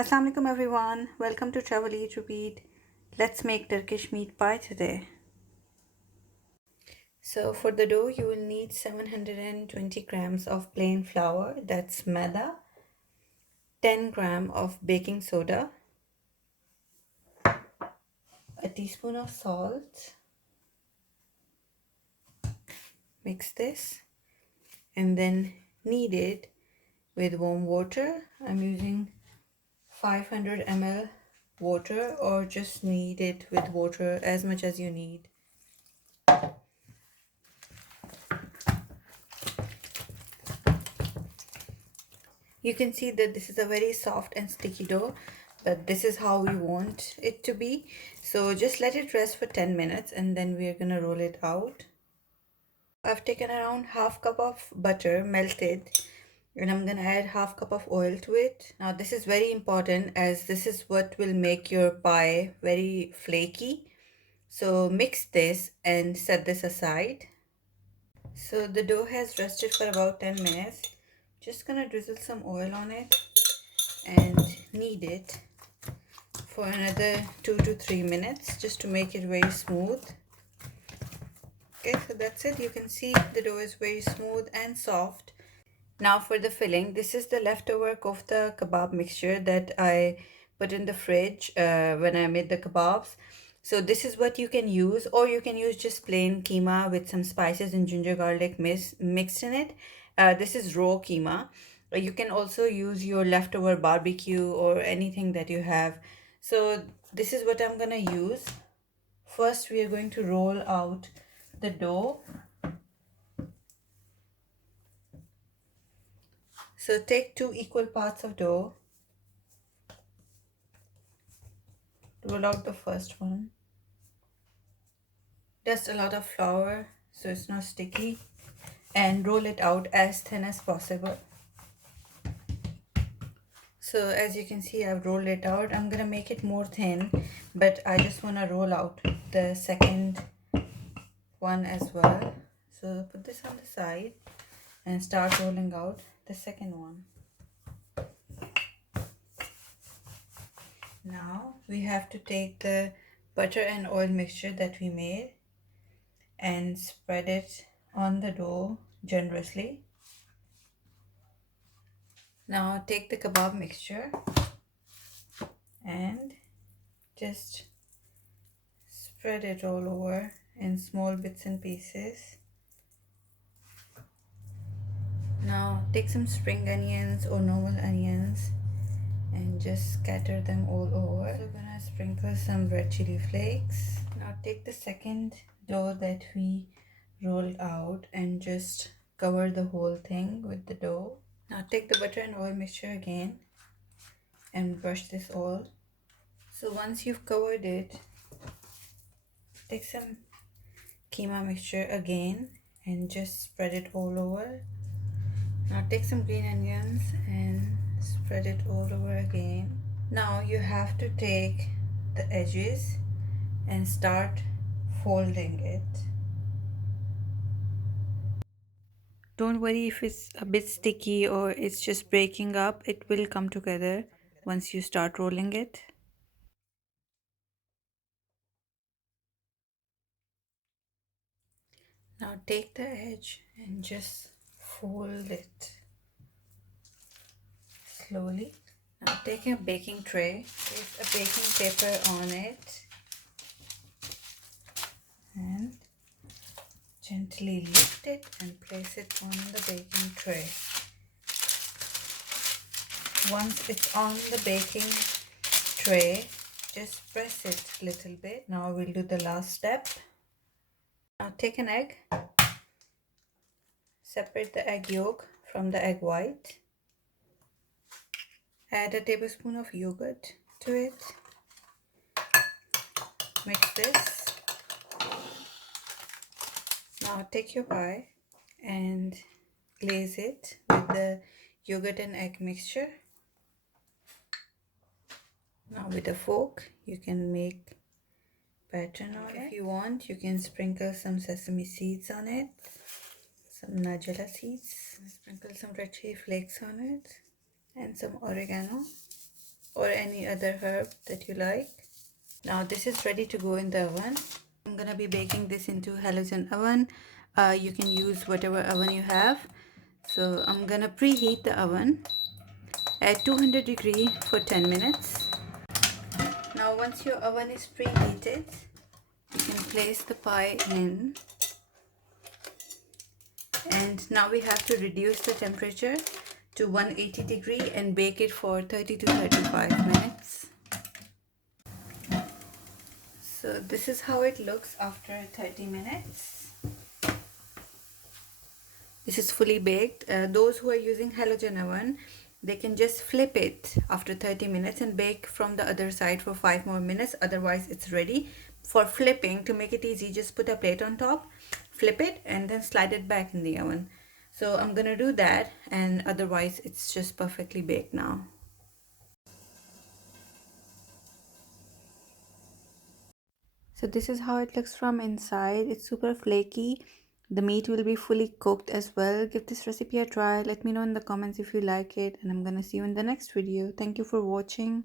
Assalamu alaikum everyone. Welcome to Travel Eat Repeat. Let's make Turkish meat pie today. So for the dough you will need 720 grams of plain flour, that's maida, 10 gram of baking soda, a teaspoon of salt. Mix this and then knead it with warm water. I'm using 500 ml water, or just knead it with water as much as you need. You can see that this is a very soft and sticky dough, but this is how we want it to be. So just let it rest for 10 minutes and then we are gonna roll it out. I've taken around half cup of butter melted and I'm gonna add half cup of oil to it. Now this is very important as this is what will make your pie very flaky. So mix this and set this aside. So the dough has rested for about 10 minutes. Just gonna drizzle some oil on it and knead it for another 2 to 3 minutes just to make it very smooth. Okay, so that's it. You can see the dough is very smooth and soft. Now for the filling, this is the leftover kofta kebab mixture that I put in the fridge when I made the kebabs. So this is what you can use, or you can use just plain keema with some spices and ginger garlic mixed in it. This is raw keema. You can also use your leftover barbecue or anything that you have. So this is what I'm gonna use. First we are going to roll out the dough. So take 2 equal parts of dough. Roll out the first one. Dust a lot of flour so it's not sticky and roll it out as thin as possible. So as you can see, I've rolled it out. I'm gonna make it more thin, but I just want to roll out the second one as well. So put this on the side and start rolling out the second one. Now we have to take the butter and oil mixture that we made and spread it on the dough generously. Now take the kebab mixture and just spread it all over in small bits and pieces. Now take some spring onions or normal onions and just scatter them all over. So we're gonna sprinkle some red chili flakes. Now take the second dough that we rolled out and just cover the whole thing with the dough. Now take the butter and oil mixture again and brush this all. So once you've covered it, take some keema mixture again and just spread it all over. Now take some green onions and spread it all over again. Now you have to take the edges and start folding it. Don't worry if it's a bit sticky or it's just breaking up, it will come together once you start rolling it. Now take the edge and just fold it slowly. Now take a baking tray, place a baking paper on it and gently lift it and place it on the baking tray. Once it's on the baking tray, just press it a little bit. Now we'll do the last step. Now take an egg, separate the egg yolk from the egg white, add a tablespoon of yogurt to it, mix this. Now take your pie and glaze it with the yogurt and egg mixture. Now with a fork you can make pattern on it. If you want, you can sprinkle some sesame seeds on it, some nigella seeds, sprinkle some red chili flakes on it and some oregano. or any other herb that you like. Now this is ready to go in the oven. I'm gonna be baking this into halogen oven. You can use whatever oven you have. So I'm gonna preheat the oven at 200 degree for 10 minutes. Now once your oven is preheated, you can place the pie in. And now we have to reduce the temperature to 180 degree and bake it for 30 to 35 minutes. So this is how it looks after 30 minutes. This is fully baked. Those who are using halogen oven, they can just flip it after 30 minutes and bake from the other side for 5 more minutes. Otherwise it's ready. For flipping, to make it easy, just put a plate on top, flip it, and then slide it back in the oven. So I'm gonna do that, and otherwise it's just perfectly baked now. So this is how it looks from inside. It's super flaky. The meat will be fully cooked as well. Give this recipe a try. Let me know in the comments if you like it, and I'm gonna see you in the next video. Thank you for watching.